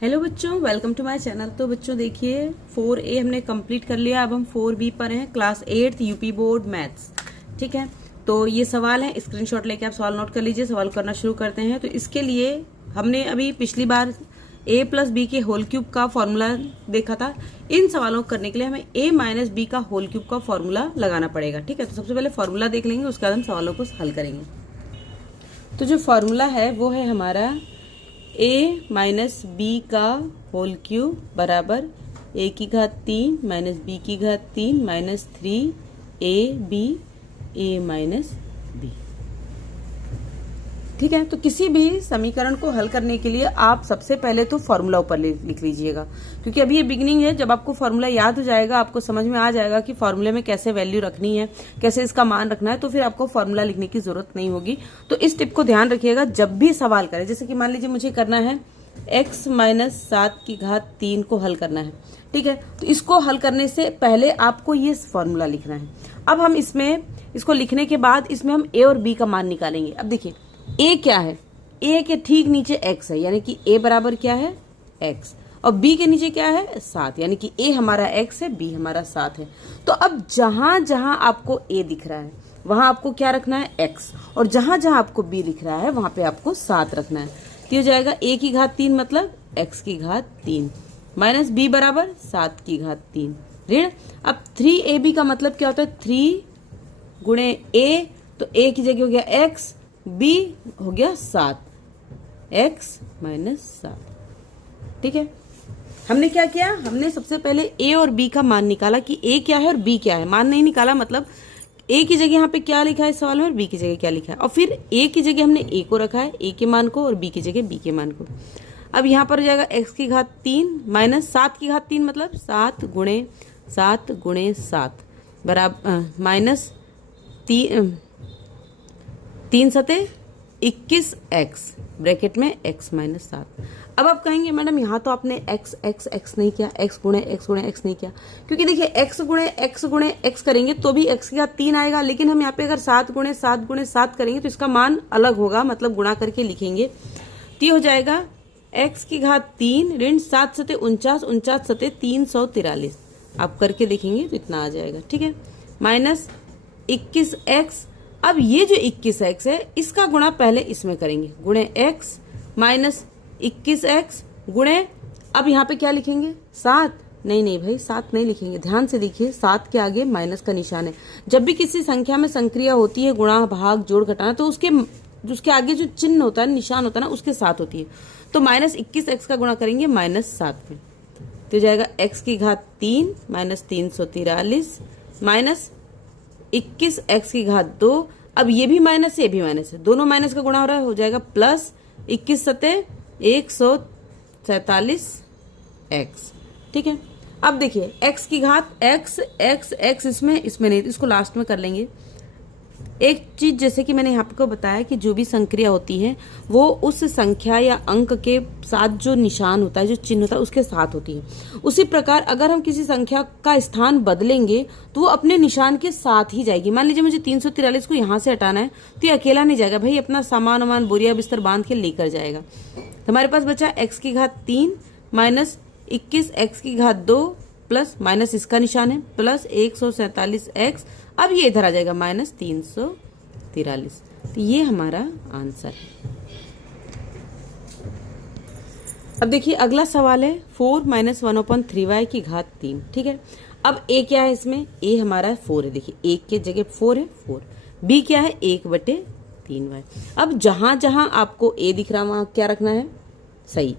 Hello बच्चों, welcome to my channel. तो बच्चों देखिए 4A हमने कंप्लीट कर लिया। अब हम 4B पर हैं, क्लास 8 यूपी बोर्ड मैथ्स। ठीक है, तो ये सवाल है, स्क्रीनशॉट लेके आप सवाल नोट कर लीजिए। सवाल करना शुरू करते हैं। तो इसके लिए हमने अभी पिछली बार a प्लस बी के होल क्यूब का फॉर्मूला देखा था। इन सवालों को करने के लिए हमें a माइनस बी का होल क्यूब का फॉर्मूला लगाना पड़ेगा। ठीक है, तो सबसे पहले फॉर्मूला देख लेंगे, उसके बाद हम सवालों को हल करेंगे। तो जो फॉर्मूला है वो है हमारा a माइनस बी का होल क्यूब बराबर a की घात 3 माइनस बी की घात 3 minus 3ab a minus B. ठीक है, तो किसी भी समीकरण को हल करने के लिए आप सबसे पहले तो फॉर्मूला ऊपर लिख लीजिएगा, क्योंकि अभी ये बिगनिंग है। जब आपको फॉर्मूला याद हो जाएगा, आपको समझ में आ जाएगा कि फॉर्मूले में कैसे वैल्यू रखनी है, कैसे इसका मान रखना है, तो फिर आपको फॉर्मूला लिखने की जरूरत नहीं होगी। तो इस टिप को ध्यान रखिएगा जब भी सवाल करें। जैसे कि मान लीजिए मुझे करना है x माइनस 7 की घात 3 को हल करना है। ठीक है, तो इसको हल करने से पहले आपको ये फॉर्मूला लिखना है। अब हम इसको लिखने के बाद इसमें हम a और b का मान निकालेंगे। अब देखिए a क्या है, a के ठीक नीचे x है, यानी कि a बराबर क्या है x, और b के नीचे क्या है 7, यानी कि a हमारा x है, b हमारा 7 है। तो अब जहां जहां आपको a दिख रहा है वहां आपको क्या रखना है x, और जहां जहां आपको b दिख रहा है वहां पे आपको 7 रखना है। तो हो जाएगा a की घात 3 मतलब x की घात 3 माइनस b बराबर 7 की घात 3 ऋण। अब 3ab का मतलब क्या होता है, 3 गुणे a, तो a की जगह हो गया x, b हो गया 7, x माइनस 7। ठीक है, हमने क्या किया, हमने सबसे पहले a और b का मान निकाला कि a क्या है और b क्या है। मान नहीं निकाला, मतलब a की जगह यहाँ पे क्या लिखा है इस सवाल में और b की जगह क्या लिखा है, और फिर a की जगह हमने a को रखा है, a के मान को, और b की जगह b के मान को। अब यहाँ पर हो जाएगा x की घात 3 माइनस 7 की घात 3 मतलब 7 गुणे 7 बराबर माइनस 3 सते 21x ब्रैकेट में x माइनस 7। अब आप कहेंगे मैडम यहाँ तो आपने x नहीं किया, x गुणे x नहीं किया, क्योंकि देखिए x गुणे x करेंगे तो भी x की घात 3 आएगा, लेकिन हम यहाँ पे अगर 7 गुणे 7 करेंगे तो इसका मान अलग होगा, मतलब गुणा करके लिखेंगे। तो ये हो जाएगा x की घात 3 ऋण 7 सते 49 सते 343। आप करके देखेंगे तो इतना आ जाएगा। ठीक है, माइनस 21x। अब ये जो 21x है इसका गुणा पहले इसमें करेंगे, गुणे x माइनस 21x गुणे, अब यहाँ पे क्या लिखेंगे 7, नहीं भाई 7 नहीं लिखेंगे, ध्यान से देखिए 7 के आगे माइनस का निशान है। जब भी किसी संख्या में संक्रिया होती है, गुणा भाग जोड़ घटाना, तो उसके आगे जो चिन्ह होता है, निशान होता है ना, उसके साथ होती है। तो माइनस 21x का गुणा करेंगे माइनस 7 में, तो जाएगा x की घात 3 माइनस 343 माइनस 21x की घात 2। अब ये भी माइनस है, ये भी माइनस है, दोनों माइनस का गुणा हो रहा है, हो जाएगा प्लस 21 सते 147x। ठीक है, अब देखिए x की घात x इसमें नहीं, इसको लास्ट में कर लेंगे। एक चीज जैसे कि मैंने यहाँ पे को बताया कि जो भी संक्रिया होती है वो उस संख्या या अंक के साथ जो निशान होता है, जो चिन्ह होता है, उसके साथ होती है। उसी प्रकार अगर हम किसी संख्या का स्थान बदलेंगे तो वो अपने निशान के साथ ही जाएगी। मान लीजिए मुझे 343 को यहाँ से हटाना है, तो ये अकेला नहीं जाएगा भाई, अपना सामान वामान बोरिया बिस्तर बांध के लेकर जाएगा। तो हमारे पास बचा x की घात 3 माइनस 21x की घात 2 प्लस माइनस इसका निशान है प्लस 147x। अब ये इधर आ जाएगा माइनस 343। तो ये हमारा आंसर है। अब देखिए अगला सवाल है 4 माइनस 1/3y की घात 3। ठीक है, अब a क्या है, इसमें a हमारा 4 है, देखिए 1 के जगह 4 है 4, b क्या है 1/3y। अब जहां जहां आपको a दिख रहा है वहां क्या रखना है, सही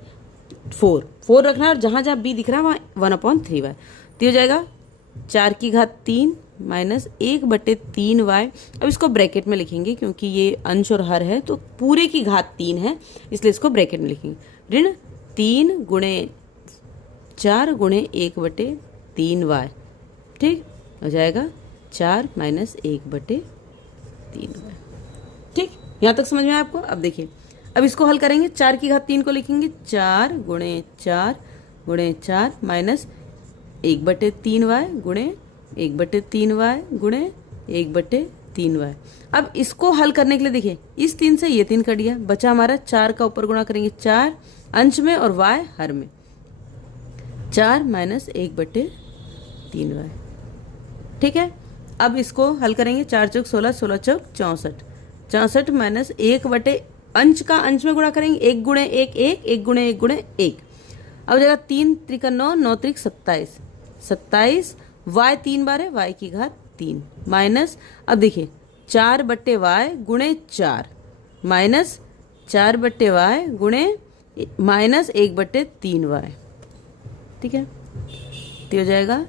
4 रखना है, और जहां जहां b दिख रहा है वहां 1/3y। तो हो जाएगा 4 की घात 3 माइनस 1/3y। अब इसको ब्रैकेट में लिखेंगे, क्योंकि ये अंश और हर है तो पूरे की घात 3 है, इसलिए इसको ब्रैकेट में लिखेंगे। ऋण 3 गुणे 4 गुणे 1/3y। ठीक हो जाएगा 4 माइनस 1/3y। ठीक, यहाँ तक समझ में आया आपको। अब देखिए अब इसको हल करेंगे, 4 की घात 3 को लिखेंगे 4 गुणे 4 माइनस 1/3y गुणे 1/3y गुणे 3y। अब इसको हल करने के लिए देखिए इस 3 से ये 3 कट गया, बचा हमारा 4 का ऊपर गुणा करेंगे 4 अंश में और y हर में, 4 माइनस 1/3y। ठीक है, अब इसको हल करेंगे, 4 चौक 16, 16 चौक 64, 64 माइनस 1 बटे अंश का अंश में गुणा करेंगे, 1 गुणे 1 1, 1 गुणे 1 गुणे 1। अब जगह 3 त्रिका 9, 9 त्रिक 27, 27 y 3 बार है, y की घात 3 माइनस, अब देखिए 4 बट्टे y गुणे 4 माइनस 4 बट्टे y गुणे माइनस 1/3y। ठीक है, तो हो जाएगा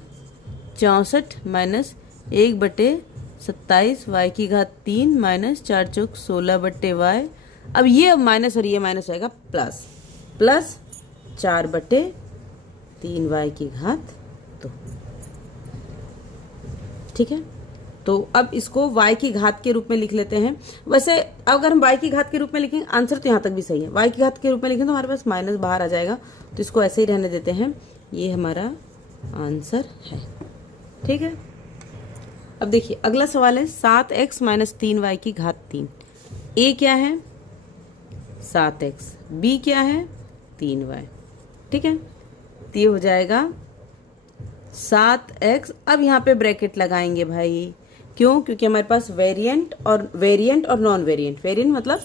64 माइनस 1/27 y की घात 3 माइनस 4 चौक 16 बट्टे y। अब ये माइनस और ये माइनस आएगा प्लस, प्लस 4/3y की घात 2। ठीक है, तो अब इसको y की घात के रूप में लिख लेते हैं। वैसे अगर हम y की घात के रूप में लिखेंगे आंसर तो यहाँ तक भी सही है, y की घात के रूप में लिखें तो हमारे पास माइनस बाहर आ जाएगा, तो इसको ऐसे ही रहने देते हैं, ये हमारा आंसर है। ठीक है, अब देखिए अगला सवाल है 7x माइनस 3y की घात 3। a क्या है 7x, b क्या है 3y। ठीक है, तो ये हो जाएगा 7x। अब यहाँ पे ब्रैकेट लगाएंगे भाई, क्यों? क्योंकि हमारे पास वेरिएंट और नॉन वेरिएंट, वेरिएंट मतलब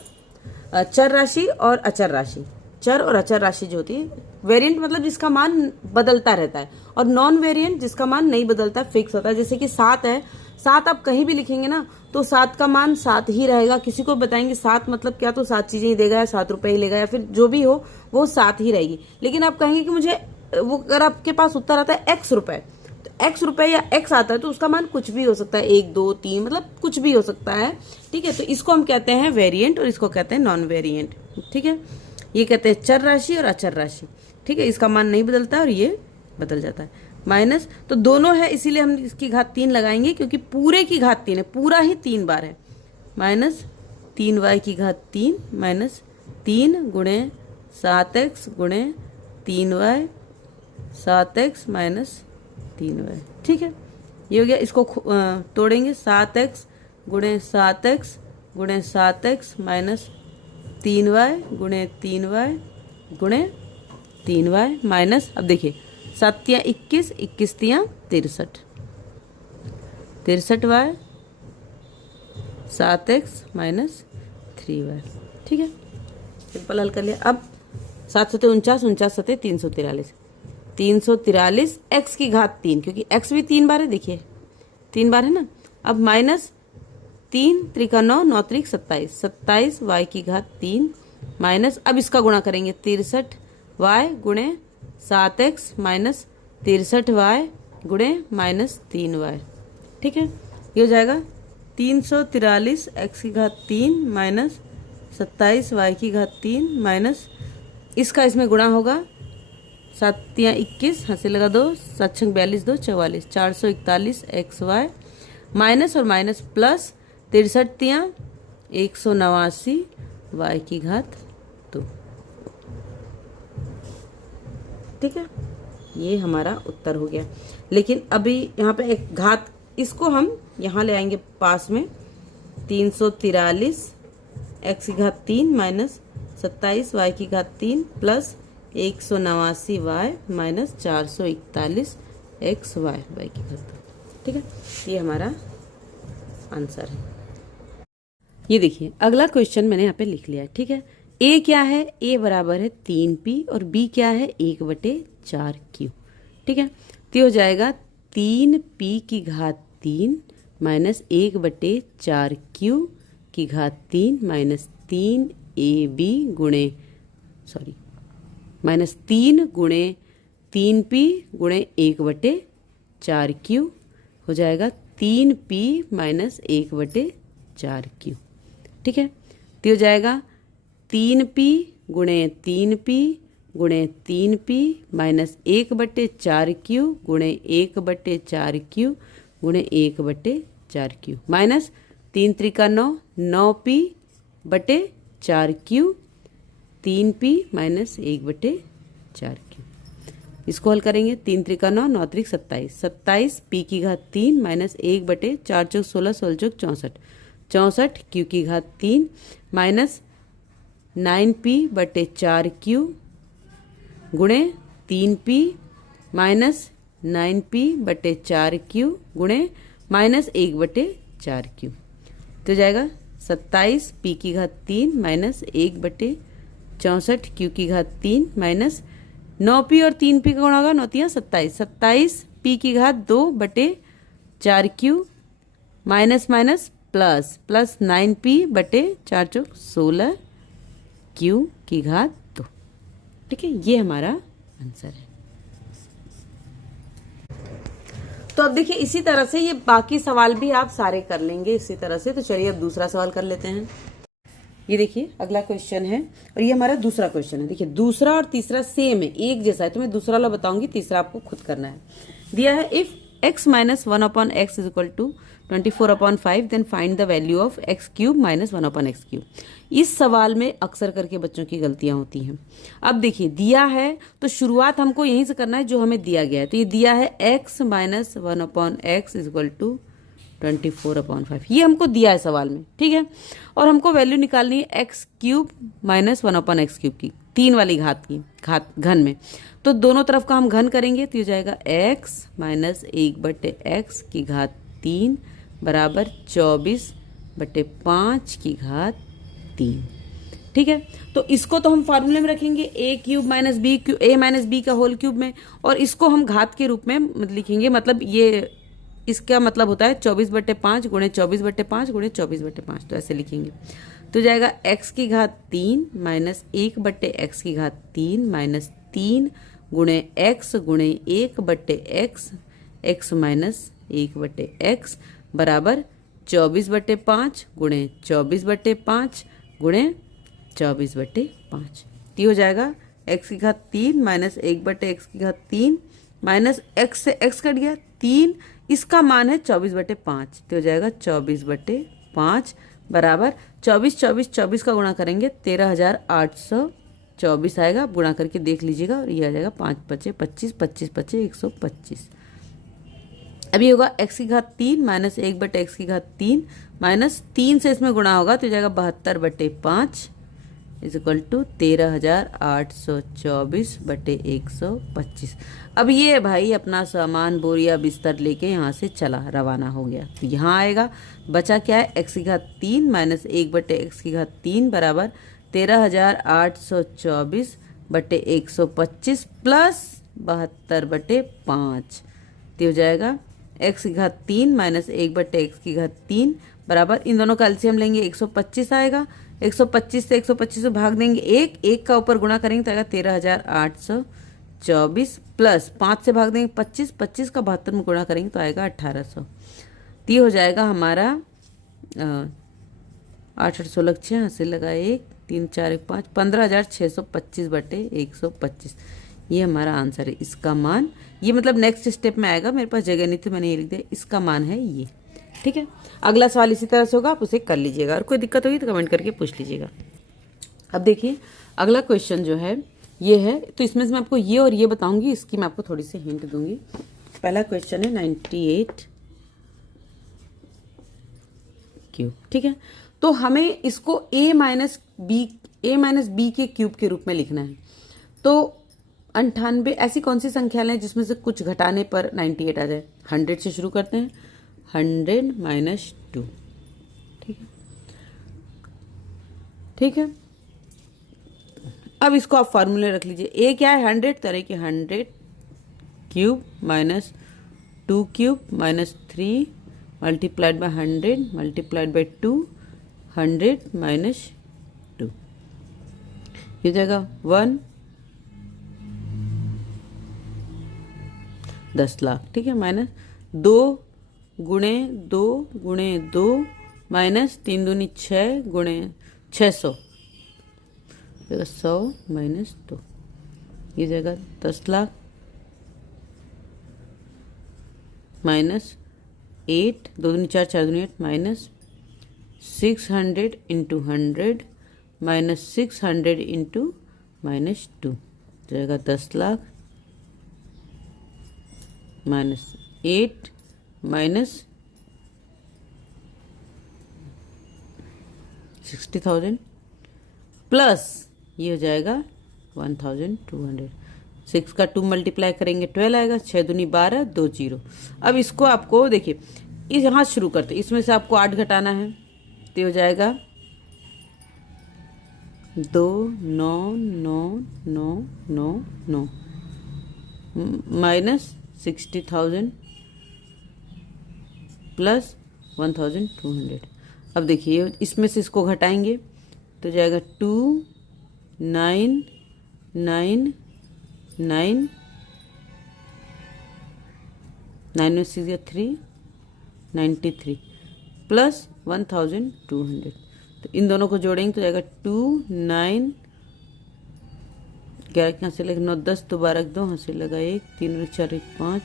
चर राशि और अचर राशि, चर और अचर राशि जो होती है, वेरिएंट मतलब जिसका मान बदलता रहता है, और नॉन वेरिएंट जिसका मान नहीं बदलता, फिक्स होता है। जैसे कि 7 है, 7 आप कहीं भी लिखेंगे ना तो 7 का मान 7 ही रहेगा। किसी को बताएंगे 7 मतलब क्या, तो 7 चीजें ही देगा या 7 रुपए ही लेगा, या फिर जो भी हो वो 7 ही रहेगी। लेकिन आप कहेंगे कि मुझे वो, अगर आपके पास उत्तर आता है x रुपए, तो x रुपए या x आता है तो उसका मान कुछ भी हो सकता है, 1 2 3 मतलब कुछ भी हो सकता है। ठीक है, तो इसको हम कहते हैं वेरिएंट और इसको कहते हैं नॉन वेरिएंट। ठीक है, ये कहते हैं चर राशि और अचर राशि। ठीक है, इसका मान नहीं बदलता और ये बदल जाता है। माइनस तो दोनों है, इसीलिए हम इसकी घात 3 लगाएंगे, क्योंकि पूरे की घात 3 है, पूरा ही 3 बार है। माइनस 3y की घात 3 माइनस 3 गुणे 7x गुणे 3y, 7x माइनस 3y। ठीक है, ये हो गया। इसको तोड़ेंगे, 7x गुणे 7x गुणे 7x माइनस 3y गुणे 3y गुणे 3y माइनस, अब देखिए 7 या 21, 21 तियाँ 63, 63y 7x माइनस 3y। ठीक है, सिंपल हल कर लिया। अब 7 सते 49, 49 सते 343, 343 x की घात 3, क्योंकि x भी 3 बार है, देखिए 3 बार है ना। अब माइनस 3 त्रिका 9, 9 त्रिक 27, 27 y की घात 3 माइनस, अब इसका गुणा करेंगे 63y गुणे 7x माइनस 63y गुणे माइनस 3y। ठीक है, ये हो जाएगा 343 x की घात 3 माइनस 27 y की घात 3 माइनस, इसका इसमें गुणा होगा, 7 या 21, हंसे लगा 2, 7 छंग 42, 2 44, 441 xy माइनस और माइनस प्लस 63 तियाँ 189 y की घात 2। ठीक है, ये हमारा उत्तर हो गया। लेकिन अभी यहाँ पे एक घात, इसको हम यहाँ ले आएंगे पास में, 343 x की घात 3 माइनस 27 y की घात 3 plus 189 y minus 441 xy y की घात 2। ठीक है, ये हमारा आंसर है। ये देखिए अगला क्वेश्चन मैंने यहाँ पे लिख लिया है। ठीक है, a क्या है, a बराबर है 3p और b क्या है 1/4q। ठीक है, तो हो जाएगा 3p की घात 3 माइनस 1/4q की घात 3 माइनस 3ab गुणे, सॉरी माइनस 3 गुणे 3p गुणे 1/4q हो जाएगा 3p माइनस 1/4q। ठीक है, तो हो जाएगा 3p गुणे 3p गुणे 3p माइनस 1/4q गुणे 1/4q गुणे 1/4q माइनस 3 त्रिका 9, 9p बटे 4q, 3p माइनस 1/4q। इसको हल करेंगे, 3 त्रिका 9, 9 त्रिक 27, 27 पी की घात 3 माइनस 1/4 चौक 16, 16 चौक 64, 64 क्यू की घात 3 माइनस 9p/4 क्यू गुणे 3p माइनस 9p/4 क्यू गुणे माइनस 1/4 क्यू। तो जाएगा 27 पी की घात 3 माइनस 1/64 क्यू की घात 3 माइनस 9p और 3p का गुणा होगा, 9 तियां 27, 27 पी की घात 2/4 Q minus minus plus plus 9p/4 चौक 16 क्यू की घात 2। ठीक है, ये हमारा आंसर है। तो अब देखिए इसी तरह से ये बाकी सवाल भी आप सारे कर लेंगे इसी तरह से। तो चलिए अब दूसरा सवाल कर लेते हैं। ये देखिए अगला क्वेश्चन है और ये हमारा दूसरा क्वेश्चन है। देखिए दूसरा और तीसरा सेम है, एक जैसा है। तो मैं दूसरा वाला बताऊंगी, तीसरा आपको खुद करना है। दिया है if x minus 1/x is equal to 24/5 then find the value of x³ minus 1/x³। इस सवाल में अक्सर करके बच्चों की गलतियां होती हैं। अब देखिए दिया है तो शुरुआत हमको यहीं से करना है जो हमें दिया गया है। तो ये दिया है x minus 1/x is equal to 24/5, ये हमको दिया है सवाल में। ठीक है, और हमको वैल्यू निकालनी है x³ माइनस 1/x³ की, 3 वाली घात की, घन में। तो दोनों तरफ का हम घन करेंगे तो ये जाएगा x माइनस 1/x की घात 3 बराबर 24/5 की घात 3। ठीक है, तो इसको तो हम फार्मूले में रखेंगे a³ minus b cube, a minus b का होल क्यूब में, और इसको हम घात के रूप में लिखेंगे। मतलब ये इसका मतलब होता है 24/5 गुणे 24/5 गुणे 24/5, तो ऐसे लिखेंगे। तो जाएगा x की घात 3 माइनस 1/x की घात 3 माइनस 3 गुणे x गुणे 1/x x माइनस 1/x बराबर 24/5 गुणे 24/5 गुणे 24/5। ये हो जाएगा x की घात 3 माइनस 1/x की घात 3 माइनस x से x कट गया 3, इसका मान है 24/5। तो हो जाएगा 24/5 बराबर 24 का गुणा करेंगे 13,824 आएगा। आप गुणा करके देख लीजिएगा और ये आ जाएगा 5 × 5 = 25, 25 × 5 = 125। अभी होगा x की घात 3 माइनस 1/x की घात 3 माइनस 3 से इसमें गुणा होगा तो जाएगा 72/5 इज इक्वल टू 13,824/125। अब ये भाई अपना सामान बोरिया बिस्तर लेके यहाँ से चला रवाना हो गया। तो यहाँ आएगा, बचा क्या है, x की घात 3 माइनस 1/x की घात 3 बराबर 13,824/125 प्लस 72/5। तो हो जाएगा x की घात 3 माइनस 1/x की घात 3 बराबर, इन दोनों का एलसीएम लेंगे 125 आएगा। 125 से 125 से भाग देंगे 1 का ऊपर गुणा करेंगे तो आएगा 13,824 प्लस 5 से भाग देंगे 25, 25 का 72 में गुणा करेंगे तो आएगा 1,800। तो ये हो जाएगा हमारा 8 8 16 6 से लगा 1 3 4 1 5 15,625/125। ये हमारा आंसर है। इसका मान, ये मतलब नेक्स्ट स्टेप में आएगा, मेरे पास जगह नहीं थी मैंने ये लिख दिया, इसका मान है ये। ठीक है, अगला सवाल इसी तरह से होगा, आप उसे कर लीजिएगा और कोई दिक्कत होगी तो कमेंट करके पूछ लीजिएगा। अब देखिए अगला क्वेश्चन जो है ये है, तो इसमें से मैं आपको ये और ये बताऊंगी, इसकी मैं आपको थोड़ी सी हिंट दूंगी। पहला क्वेश्चन है 98 क्यूब। ठीक है, तो हमें इसको a माइनस बी के क्यूब के रूप में लिखना है। तो 98 ऐसी कौन सी संख्या है जिसमें से कुछ घटाने पर 98 आ जाए। 100 से शुरू करते हैं, 100 माइनस 2। ठीक है, ठीक है, अब इसको आप फार्मूले रख लीजिए। ए क्या है 100, तरह की 100 cube minus 2 cube minus 3 multiplied by 100 multiplied by 2, 100 minus 2, ये जाएगा 1 10 लाख। ठीक है, माइनस 2 गुणे 2 गुणे 2 माइनस 3 दूनी 6 गुणे 600, 100 माइनस 2, ये जाएगा 10 लाख माइनस 8 2 दूनी 4 4 दूनी 8 minus 600 into 100 minus 600 into minus 2, जाएगा 10 लाख माइनस 8 माइनस 60,000 प्लस ये हो जाएगा 1,200। 6 का 2 मल्टीप्लाई करेंगे 12 आएगा, 6 दूनी 12, 2 0। अब इसको आपको देखिए इस यहाँ शुरू करते, इसमें से आपको 8 घटाना है तो हो जाएगा 2 9 9 9 9 9 माइनस 60,000 प्लस 1,200। अब देखिए इसमें से इसको घटाएंगे तो जाएगा 2 9 9 9 9 में 6 या 3 93 प्लस 1,200। तो इन दोनों को जोड़ेंगे तो जाएगा 2 9 11 यहाँ से लगे 9 10 दोबारा 2 यहाँ से लगा 1 3 4 1 5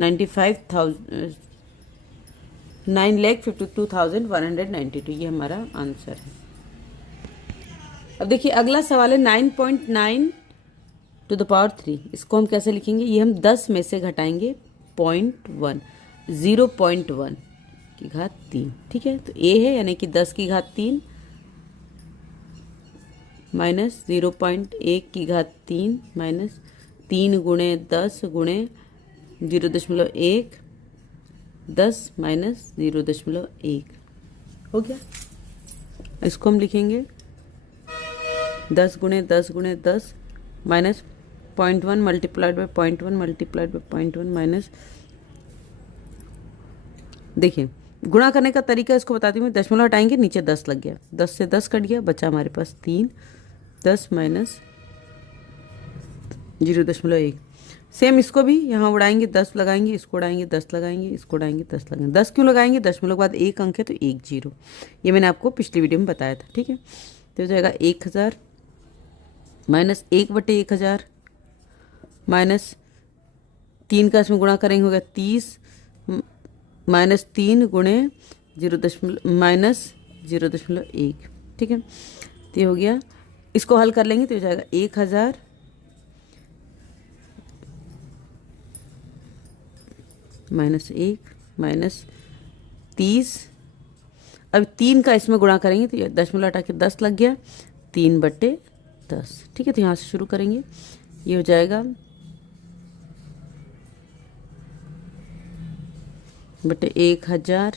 95,000 9,52,192। ये हमारा आंसर है। अब देखिए अगला सवाल है 9.9 टू द पावर 3। इसको हम कैसे लिखेंगे? ये हम 10 में से घटाएंगे 0.1 0.1 की घात 3। ठीक है, तो ए है यानी कि 10 की घात 3 माइनस 0.1 की घात 3 माइनस 3 गुणे 10 गुणे 0.1 10 माइनस 0.1 हो गया। इसको हम लिखेंगे 10 गुणे 10 गुणे 10 minus 0.1 multiplied by 0.1 multiplied by 0.1 minus, देखिए गुणा करने का तरीका इसको बताती हूँ। दशमलव हटाएंगे नीचे 10 लग गया, 10 से 10 कट गया, बचा हमारे पास 3 10 माइनस 0.1। सेम इसको भी यहाँ उड़ाएंगे 10 लगाएंगे, इसको उड़ाएंगे 10 लगाएंगे, इसको उड़ाएंगे 10 लगाएंगे। 10 क्यों लगाएंगे? दशमलव के बाद 1 अंक है तो 1 0। ये मैंने आपको पिछली वीडियो में बताया था। ठीक है, तो हो जाएगा 1000 माइनस 1/1000 माइनस 3 का इसमें गुणा करेंगे होगा 30 माइनस 3 गुणे 0 माइनस 0.1। ठीक है, तो ये हो गया। इसको हल कर लेंगे तो हो जाएगा 1000 माइनस 1 माइनस 30। अब 3 का इसमें गुणा करेंगे तो दशमलव हटा के 10 लग गया, 3/10। ठीक है, तो यहाँ से शुरू करेंगे। ये हो जाएगा बटे 1000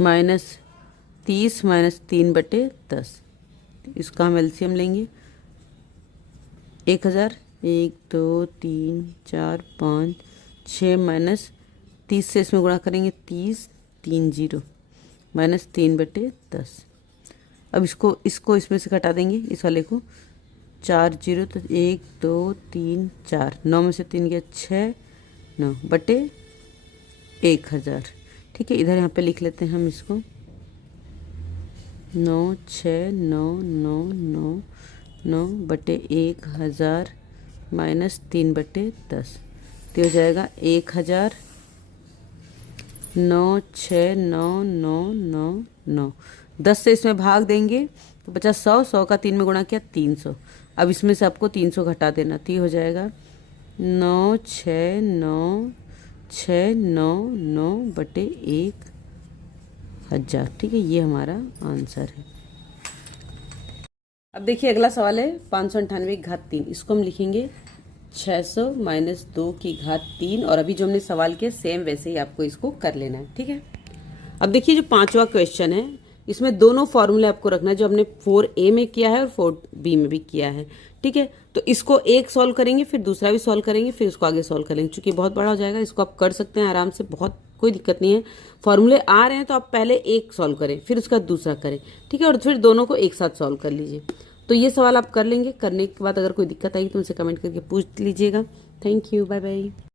माइनस 30 माइनस 3/10। इसका हम एलसीएम लेंगे। 1000 1 2 3 4 5 6 माइनस 30 से इसमें गुणा करेंगे 30 3 0 माइनस 3/10। अब इसको इसमें से घटा देंगे, इस वाले को 4 0 तो 1 2 3 4 9 में से 3 गया 6 9 बटे 1000। ठीक है, इधर यहाँ पे लिख लेते हैं हम इसको 9 6 9 9 9 9 बटे 1000 माइनस 3/10। तो हो जाएगा 1000 9 6 9 9 9 9। 10 से इसमें भाग देंगे तो बचा 100, 100 का 3 में गुणा किया 300। अब इसमें से आपको 300 घटा देना, तो ये हो जाएगा 9 6 9 6 9 9 बटे 1000। ठीक है, ये हमारा आंसर है। अब देखिए अगला सवाल है 598 की घात 3। इसको हम लिखेंगे 600 माइनस 2 की घात 3। और अभी जो हमने सवाल किया सेम वैसे ही आपको इसको कर लेना है। ठीक है, अब देखिए जो 5वां क्वेश्चन है इसमें दोनों फॉर्मूले आपको रखना है, जो हमने 4A में किया है और 4B में भी किया है। ठीक है, तो इसको एक सॉल्व करेंगे, फिर दूसरा भी सॉल्व करेंगे, फिर इसको आगे सॉल्व करेंगे। चूंकि बहुत बड़ा हो जाएगा, इसको आप कर सकते हैं आराम से, बहुत कोई दिक्कत नहीं है। फॉर्मूले आ रहे हैं तो आप पहले एक सॉल्व करें, फिर उसका दूसरा करें। ठीक है, और फिर दोनों को एक साथ सॉल्व कर लीजिए। तो ये सवाल आप कर लेंगे। करने के बाद अगर कोई दिक्कत आएगी तो मुझसे कमेंट करके पूछ लीजिएगा। Thank you, bye bye.